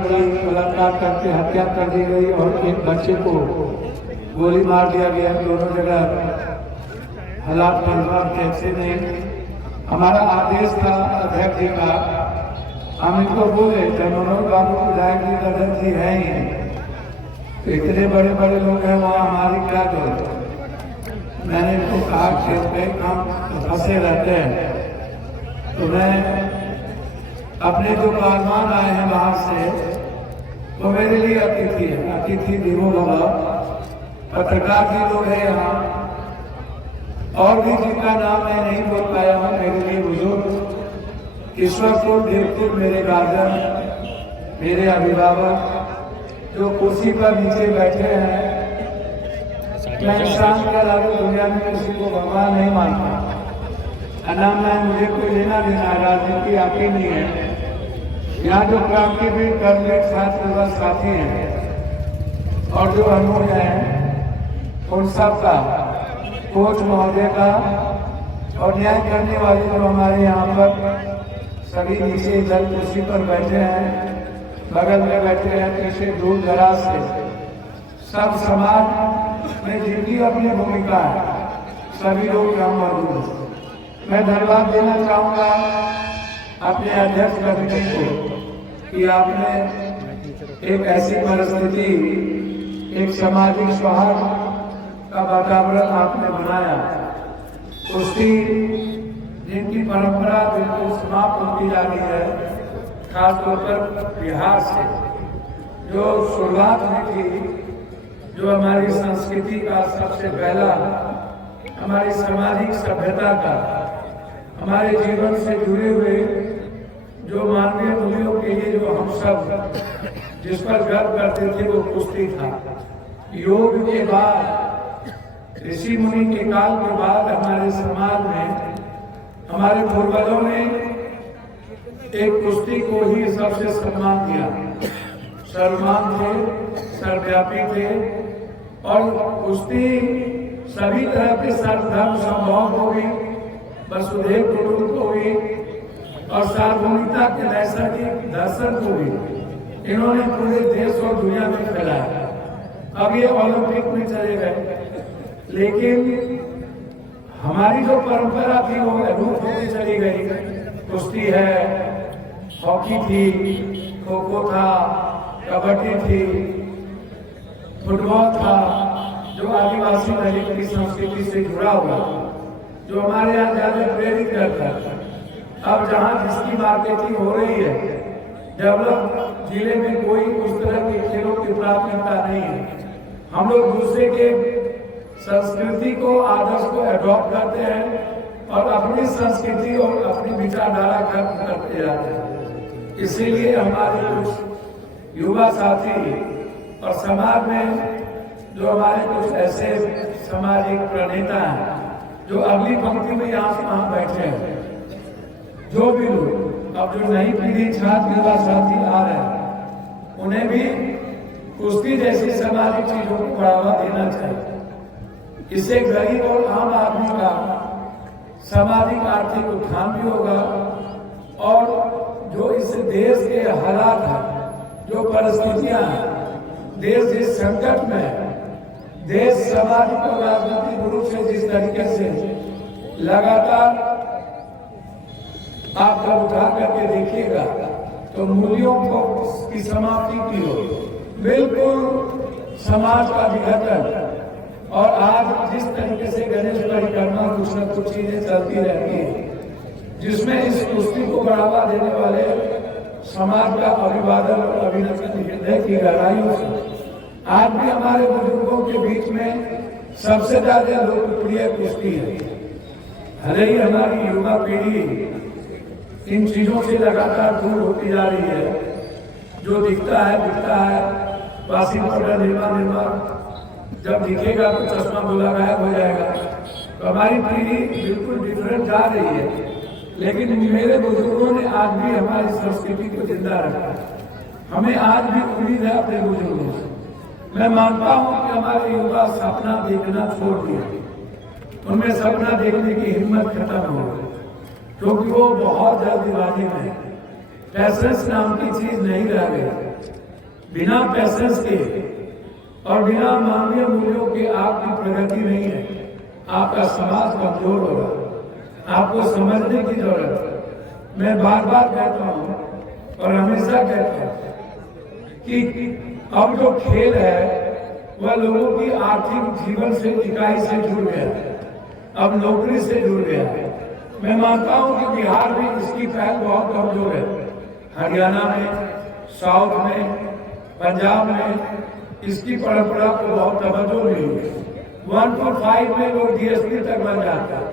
की बलात्कार करके हत्या कर दी गई और एक बच्चे को गोली मार दिया गया। दोनों जगह हालात परिवार के अच्छे नहीं। हमारा आदेश था अध्यक्ष जी का, हम इनको बोले जब मनोज बाबू विधायक जी ददन जी हैं ही, तो इतने बड़े बड़े लोग हैं वहाँ हमारी क्या जरूरत। मैंने इनको कहा कि कई काम फंसे रहते हैं, तो मैं अपने जो मेहमान आए हैं बाहर से, वो मेरे लिए अतिथि है, अतिथि देवो भव। पत्रकार जी लोग हैं यहाँ और भी जिनका नाम मैं नहीं बोल पाया हूँ, मेरे लिए बुजुर्ग ईश्वरपुर देवपुर मेरे गार्जियन, मेरे अभिभावक जो कुर्सी पर नीचे बैठे हैं। मैं इंसान के अलावा दुनिया में किसी को भगवान नहीं मानता। नाम है मुझे कोई लेना देना, राजनीति आपकी नहीं है। यहाँ जो क्रांतिवीर कर्मवीर छात्र साथी हैं और जो अनमोल हैं, उन सब का, कोच महोदय का और न्याय करने वाले जो हमारे यहाँ पर सभी नीचे इधर कुर्सी पर बैठे हैं, बगल में बैठे हैं, पीछे दूर दराज से, सब समाज में जिनकी अपनी भूमिका है, सभी लोग यहाँ मौजूद हैं। मैं धन्यवाद देना चाहूँगा अपने अध्यक्ष कमेटी को कि आपने एक ऐसी परिस्थिति, एक सामाजिक सौहार्द का वातावरण आपने बनाया। कुश्ती जिनकी परंपरा बिल्कुल समाप्त होती जा रही है, खासतौर पर बिहार से, जो शुरुआत में थी, जो हमारी संस्कृति का सबसे पहला, हमारी सामाजिक सभ्यता का, हमारे जीवन से जुड़े हुए जो मानवीय मूल्यों के लिए जो हम सब जिस पर गर्व करते थे वो कुश्ती था। योग के बाद, ऋषि मुनि के काल के बाद हमारे समाज में हमारे पूर्वजों ने एक कुश्ती को ही सबसे सम्मान दिया। सर्वमान थे, सर्वव्यापी थे और कुश्ती सभी तरह के सर्वधर्म समभाव को भी, वसुधैव कुटुंब को भी और सार्वभौमिकता के नैसर्गिक दर्शन को भी इन्होंने पूरे देश और दुनिया में फैलाया। अब ये ओलंपिक में चले गए, लेकिन हमारी जो परंपरा थी वो अनूप होती चली गई। कुश्ती है, हॉकी थी, खो खो था, कबड्डी थी, फुटबॉल था, जो आदिवासी दलित की संस्कृति से जुड़ा हुआ, जो हमारे यहाँ ज्यादा प्रेरित करता है। अब जहाँ जिसकी मार्केटिंग हो रही है, डेवलप जिले में कोई उस तरह के खेलों की प्राथमिकता नहीं है। हम लोग दूसरे के संस्कृति को, आदर्श को अडॉप्ट करते हैं और अपनी संस्कृति और अपनी विचारधारा खत्म करते जाते हैं। इसीलिए हमारे कुछ युवा साथी और समाज में जो हमारे कुछ ऐसे सामाजिक प्रणेता हैं, जो अगली पंक्ति में यहाँ से वहाँ बैठे हैं, जो भी लोग, अब जो नई पीढ़ी छात्र युवा साथी आ रहे हैं, उन्हें भी कुश्ती जैसी सामाजिक चीजों को बढ़ावा देना चाहिए। इससे गरीब और आम आदमी का सामाजिक आर्थिक उत्थान भी होगा और जो इस देश के हालात हैं, जो परिस्थितियां हैं, देश जिस संकट में, देश सामाजिक और राजनीतिक रूप से जिस तरीके से लगातार आप जब उठा करके देखिएगा तो मूल्यों को की समाप्ति की हो, बिल्कुल समाज का विघटन। और आज जिस तरीके से गणेश परिक्रमा कुछ न कुछ चीजें चलती रहती है, जिसमें इस कुश्ती को बढ़ावा देने वाले समाज का अभिवादन और अभिनंदन हृदय की गहराइयों से आज भी हमारे बुजुर्गों के बीच में सबसे ज्यादा लोकप्रिय कुश्ती है। भले ही हमारी युवा पीढ़ी इन चीजों से लगातार दूर होती जा रही है, जो दिखता है वासी पाउडर निर्मा जब दिखेगा तो चश्मा बोला गायब हो जाएगा। तो हमारी पीढ़ी बिल्कुल डिफरेंट जा रही है, लेकिन मेरे बुजुर्गों ने आज भी हमारी संस्कृति को जिंदा रखा। हमें आज भी उम्मीद है अपने बुजुर्गों से। मैं मानता हूं कि हमारे युवा सपना देखना छोड़ दिया, उनमें सपना देखने की हिम्मत खत्म हो गई, क्योंकि वो बहुत जल्दीबाजी में पैसेंस नाम की चीज नहीं रह गई। बिना पैसेंस के और बिना मानवीय मूल्यों के आपकी प्रगति नहीं है। आपका समाज कमजोर होगा। आपको समझने की जरूरत है। मैं बार बार कहता हूं और हमेशा कहता हूं कि अब जो खेल है वह लोगों की आर्थिक जीवन से इकाई से जुड़ गया, अब नौकरी से जुड़ गया। मैं मानता हूं कि बिहार में इसकी पहल बहुत कमजोर है। हरियाणा में, साउथ में, पंजाब में इसकी परंपरा को बहुत तवज्जो मिली है। 1 to 5 में लोग डीएसपी तक बन जाते हैं,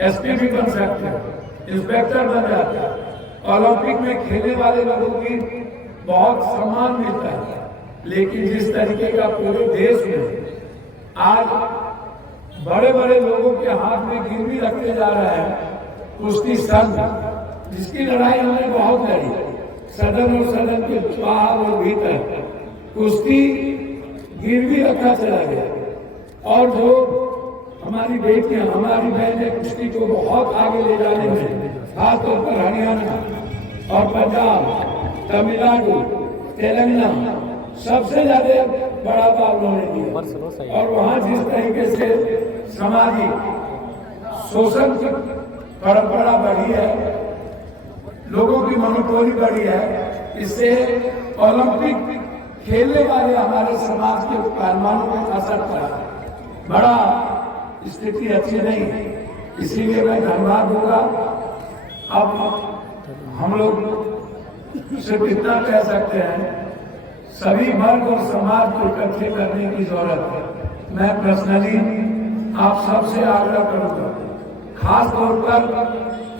एसपी भी बन सकते हैं, इंस्पेक्टर बन जाते हैं। ओलंपिक में खेलने वाले लोगों की बहुत सम्मान मिलता है। लेकिन जिस तरीके का पूरे देश में आज बड़े बड़े लोगों के हाथ में गिरवी रखते जा रहा है, कुश्ती संघ, जिसकी लड़ाई हमने बहुत लड़ी, सदन और सदन के बाहर और भीतर कुश्ती गिरवी रखा चला गया। और जो हमारी बेटियां, हमारी बहनें कुश्ती को बहुत आगे ले जाने में, खासतौर पर हरियाणा और पंजाब, तमिलनाडु, तेलंगाना सबसे ज्यादा बढ़ावा उन्होंने दिया। और वहां जिस तरीके से सामाजिक शोषण की परंपरा बढ़ी है, लोगों की मनोटोली बढ़ी है, इससे ओलंपिक खेलने वाले हमारे समाज के पहलवानों पर असर पड़ा। बड़ा स्थिति अच्छी नहीं है। इसीलिए मैं धन्यवाद दूंगा। अब हम लोग सिर्फ इतना कह सकते हैं, सभी वर्ग और समाज को इकट्ठे करने की जरूरत है। मैं पर्सनली आप सबसे आग्रह करूंगा, खास तौर पर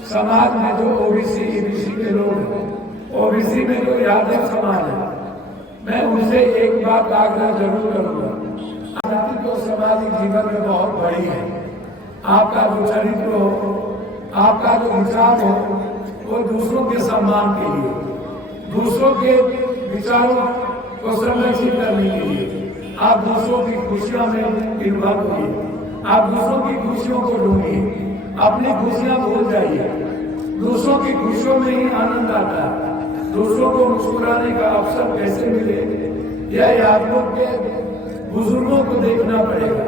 समाज में जो ओबीसी, ईबीसी के लोग हैं, ओबीसी में जो यादव समाज है, मैं उनसे एक बात आग्रह जरूर करूंगा। राजनीतिक और सामाजिक जीवन में बहुत बड़ी है। आपका जो चरित्र हो, आपका जो विचार हो, वो दूसरों के सम्मान के लिए, दूसरों के विचारों को संरक्षित करने के लिए आप दूसरों की खुशियों में इन्वॉल्व होइए। आप दूसरों की खुशियों को ढूंढिए, अपनी खुशियां भूल जाइए। दूसरों की खुशियों में ही आनंद आता है। दूसरों को मुस्कुराने का अवसर कैसे मिले, यह आप लोग के बुजुर्गों को देखना पड़ेगा।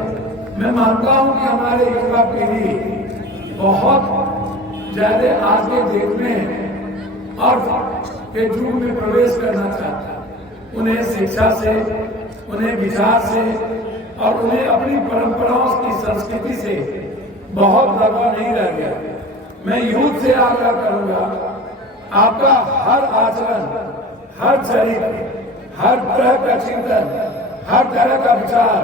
मैं मानता हूं कि हमारे युवा पीढ़ी बहुत ज्यादा आगे देखने और के युग में प्रवेश करना चाहता है। उन्हें शिक्षा से, उन्हें विचार से और उन्हें अपनी परंपराओं की संस्कृति से बहुत लगाव नहीं रह गया। मैं यूथ से आग्रह करूंगा, आपका हर आचरण, हर चरित्र, हर तरह का चिंतन, हर तरह का विचार,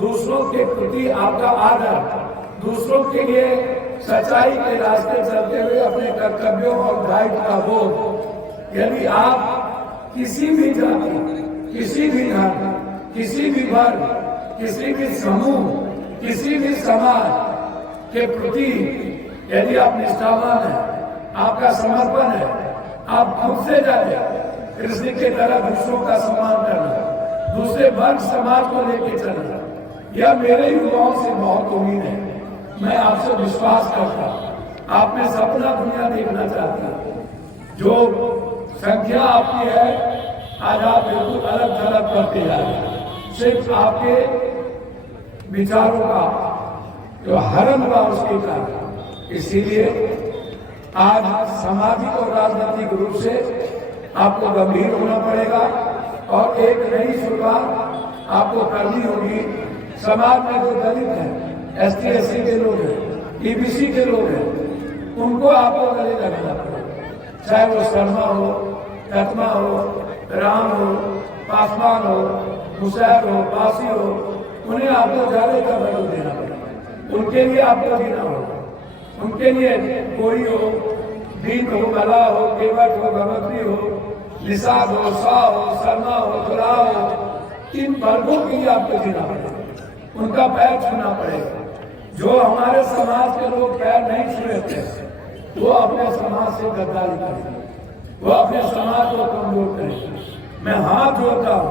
दूसरों के प्रति आपका आदर, दूसरों के लिए सच्चाई के रास्ते चलते हुए अपने कर्तव्यों और दायित्व का बोध, यदि आप किसी भी जाति, किसी भी धर्म, किसी भी वर्ग, किसी भी समूह, किसी भी समाज के प्रति यदि आप निष्ठावान हैं, आपका समर्पण है, आप खुद से जाए कृष्ण के तरह दूसरों का सम्मान करना, दूसरे वर्ग समाज को लेकर चलना, यह मेरे युवाओं से बहुत उम्मीद है। मैं आपसे विश्वास करता हूं, आप में सपना दुनिया देखना चाहता हूं। जो संख्या आपकी है, आज आप बिल्कुल अलग थलग करते जा रहे हैं। सिर्फ आपके विचारों का जो हरण हुआ उसके कारण। इसीलिए आज सामाजिक और राजनीतिक रूप से आपको गंभीर होना पड़ेगा और एक नई शुरुआत आपको करनी होगी। समाज में जो दलित हैं, एसटी एससी के लोग हैं, ईबीसी के लोग हैं, उनको आपको गले लगना पड़ेगा। चाहे वो शर्मा हो, रत्मा हो, राम हो, पासवान हो, मुसैर हो, बासी हो, उन्हें आपको ज्यादा का बदल देना पड़ेगा। उनके लिए आपको जीना होगा। उनके लिए कोई हो, दीन हो, कला हो, केवट हो, भगवती हो, निषाद हो, शाह हो, शर्मा हो, तुला हो, इन वर्गों के लिए आपको जीना पड़ेगा। उनका पैर छूना पड़ेगा। जो हमारे समाज के लोग पैर नहीं छुए थे, वो अपने समाज से गद्दारी करेंगे, वो अपने समाज को कमजोर करेंगे। मैं हाथ जोड़ता हूं,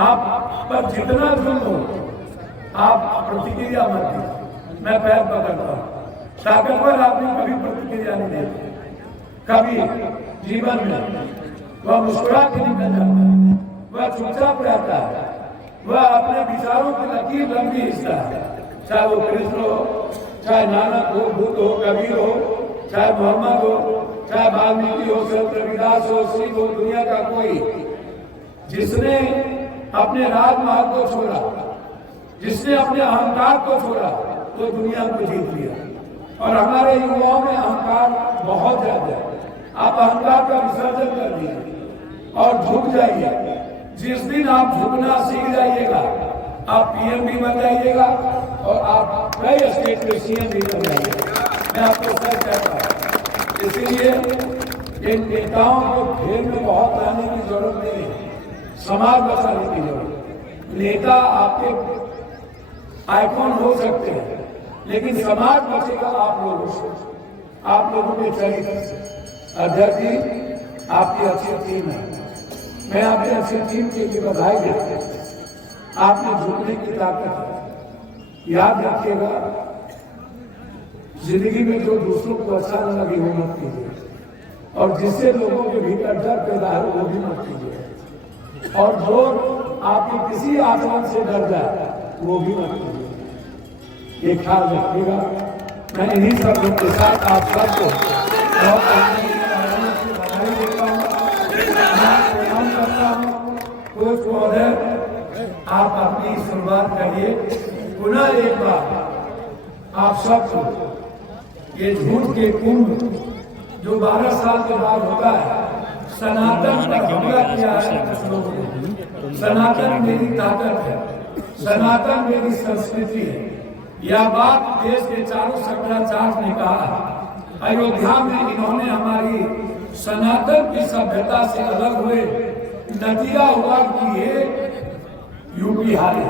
आप पर जितना जुल्म हो आप प्रतिक्रिया मत दीजिए। मैं पैर पकड़ता हूं। ताकतवर आदमी कभी प्रतिक्रिया नहीं देते, कभी जीवन में वह मुस्कुरा के निकल जाता है। चुपचाप रहता है, वह अपने विचारों की लकीर लंबी हिस्सा है, चाहे वो कृष्ण हो, चाहे नानक हो, बुद्ध हो, कबीर हो, चाहे मोहम्मद हो, चाहे वाल्मीकि हो, संत रविदास हो, सिख हो, दुनिया का कोई, जिसने अपने राजमहल को छोड़ा, जिसने अपने अहंकार को छोड़ा, तो दुनिया को जीत लिया। और हमारे युवाओं में अहंकार बहुत ज्यादा है। आप अहंकार का विसर्जन कर दीजिए और झुक जाइए। जिस दिन आप झुकना सीख जाइएगा, आप पीएम भी बन जाइएगा और आप कई स्टेट के सीएम भी बन जाइएगा। मैं आपको सच कहता हूँ। इसीलिए इन नेताओं को खेल में बहुत लाने की जरूरत नहीं है, समाज बचाने की जरूरत। नेता आपके आइकॉन हो सकते हैं, लेकिन समाज बचेगा आप लोगों से, आप लोगों के चरित्र से। अध्यक्ष जी, आपकी अच्छी टीम है, मैं आपकी अच्छी टीम के लिए बधाई देता हूं। आपने झुकने की ताकत है। याद रखिएगा, जिंदगी में जो दूसरों को अच्छा न लगे वो मत कीजिए, और जिससे लोगों के भीतर डर पैदा है वो भी मत कीजिए, और जो आपके किसी आचरण से डर जाए वो भी मत कीजिए। ये ख्याल रखिएगा। मैं इन्हीं सब लोग के साथ आप सबको बधाई देता हूँ, प्रणाम करता हूँ। कोच महोदय, आप अपनी शुरुआत करिए। पुनः एक बार आप सबको ये झूठ के कुंभ जो 12 साल के बाद होता है, सनातन पर हमला किया है कुछ लोगों ने। सनातन मेरी ताकत है, सनातन मेरी संस्कृति है। यह बात देश के चारों शंकराचार्य ने कहा। अयोध्या में इन्होंने हमारी सनातन की सभ्यता से अलग हुए, नतीजा हुआ कि ये यूपी हारे।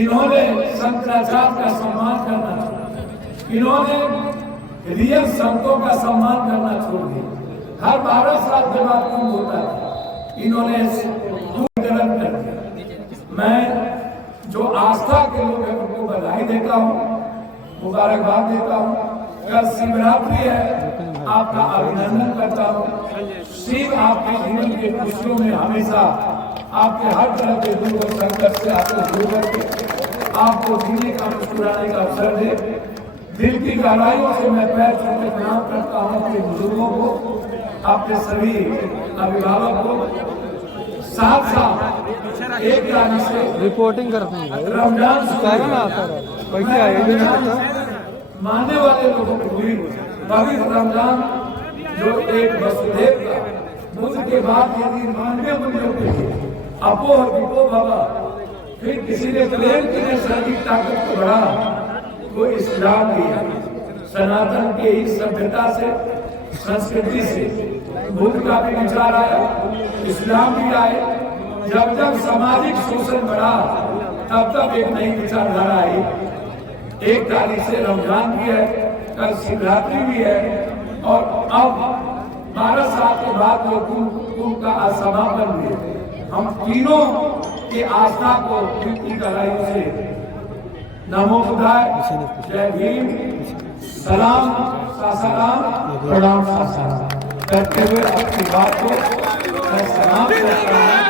इन्होंने शंकराचार्य का सम्मान करना छोड़, इन्होंने रियल संतों का सम्मान करना छोड़ दिया। हर 12 साल के बाद कुंभ होता है, इन्होंने गलत कर दिया। मैं जो आस्था के लोग हैं उनको बधाई देता हूँ, मुबारकबाद देता हूँ। कल शिवरात्रि है, आपका अभिनंदन करता हूँ। शिव आपके जीवन के खुशियों में हमेशा आपके हर तरह के दुख और संकट से आपको दूर करके आपको जीने का, मुस्कुराने का अवसर दे। दिल की गहराइयों से मैं पैर छू के प्रणाम करता हूँ अपने बुजुर्गों को, अपने सभी अभिभावक को। साथ साथ एक गाने से रिपोर्टिंग करते हैं रमजान मानने वाले लोगों को भी पवित्र रमजान जो एक वसुदेव का बुद्ध के बाद यदि 99 मूल्यों के लिए अपो और विपो भवा, फिर किसी ने क्लेम की नैसर्गिक ताकत को बढ़ा, वो इस्लाम भी है। सनातन के ही सभ्यता से, संस्कृति से बुद्ध का भी विचार आया, इस्लाम भी आए। जब जब सामाजिक शोषण बढ़ा, तब तब एक नई विचारधारा आई। 1 तारीख से रमजान भी है, कल शिवरात्रि भी है, और अब 12 साल के बाद जो कुंभ का समापन भी है। हम तीनों की आस्था को दिल की गहराइयों से नमो बुद्धाय, जय भीम, सलाम सासाराम, प्रणाम सासाराम करते हुए अपनी बात को मैं समाप्त करता हूँ।